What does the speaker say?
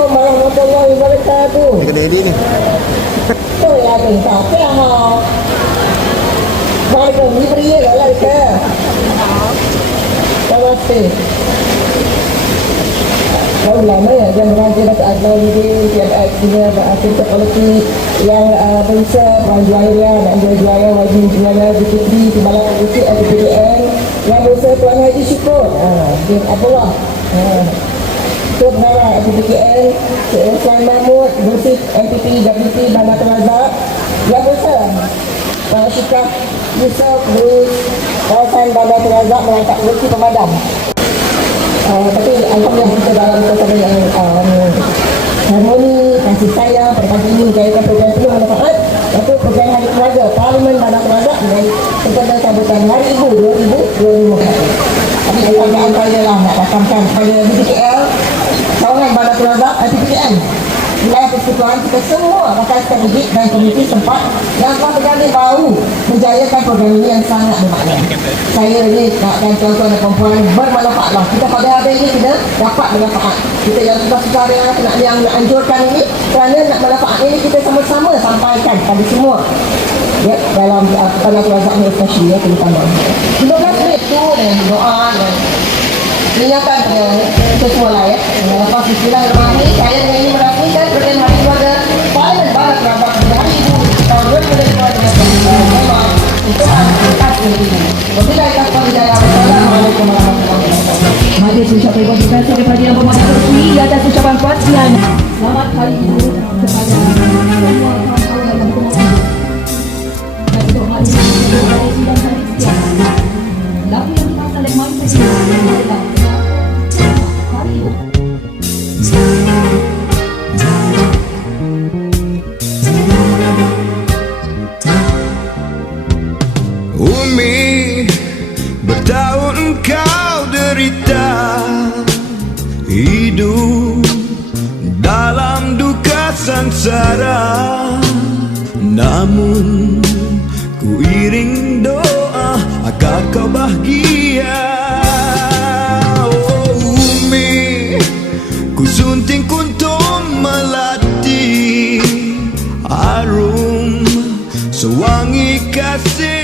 kau malah nampak kau yang mereka tu. Dia kena edit ni. Kau yang tak payah ha. Kau ada ni beri yang lalai ke? Kau mati. Kau lama ya, dia merangkai dapat atlau ni di tiap aksinya dan akhir tak yang berisa panjuaya dan berjuaya wajib jualnya di Kepri, di malam di Kepri, di yang berisa Tuan Haji Syukur. Ha, dia apalah. Ha. Ketua Pengarah LPPN Cik Osman Mahmud Bersih MPP WP Bandar Terazak Yang berusaha Puan Syukah Yusof Bruce Kawasan Bandar Terazak Merangkap Bersih Pemadam. Uh, tapi Alhamdulillah kita dalam suasana yang um, harmoni, kasih sayang, pada pagi ini menjayakan program penuh manfaat. Iaitu program Hari Keluarga Parlimen Bandar Keluarga dan sempena sambutan Hari Ibu 2021. Tapi saya lah nak rakamkan kepada BTKL, kawangan Bandar Keluarga LPPN wilayah persekutuan kita semua rakan strategik dan komiti sempat yang telah berganding bahu menjayakan program ini yang sangat bermakna. Saya ini nak dan tuan-tuan dan perempuan bermanfaat lah. Kita pada hari ini kita dapat manfaat. Kita yang sudah secara yang nak yang nak anjurkan ini kerana nak manfaat ini kita sama-sama sampaikan pada semua ya, dalam uh, pada keluarga ini especially ya, terutama. 15 minit tu dan doa dan Ingatkan kepada kita semua lah ya. Lepas Bismillahirrahmanirrahim, saya dengan ini merasmikan program Hari Keluarga Parlimen Barat Kerajaan pada hari Ibu tahun 2022 dengan tema Tuhan Kasih Negeri. Wabillahi taufiq wal hidayah. Wassalamualaikum warahmatullahi wabarakatuh. Majlis ucapan terima kasih kepada yang berhormat Menteri di atas ucapan puasan. Selamat Hari Ibu duka sansara Namun ku iring doa Agar kau bahagia Oh Umi Ku sunting kuntum melati Harum Sewangi kasih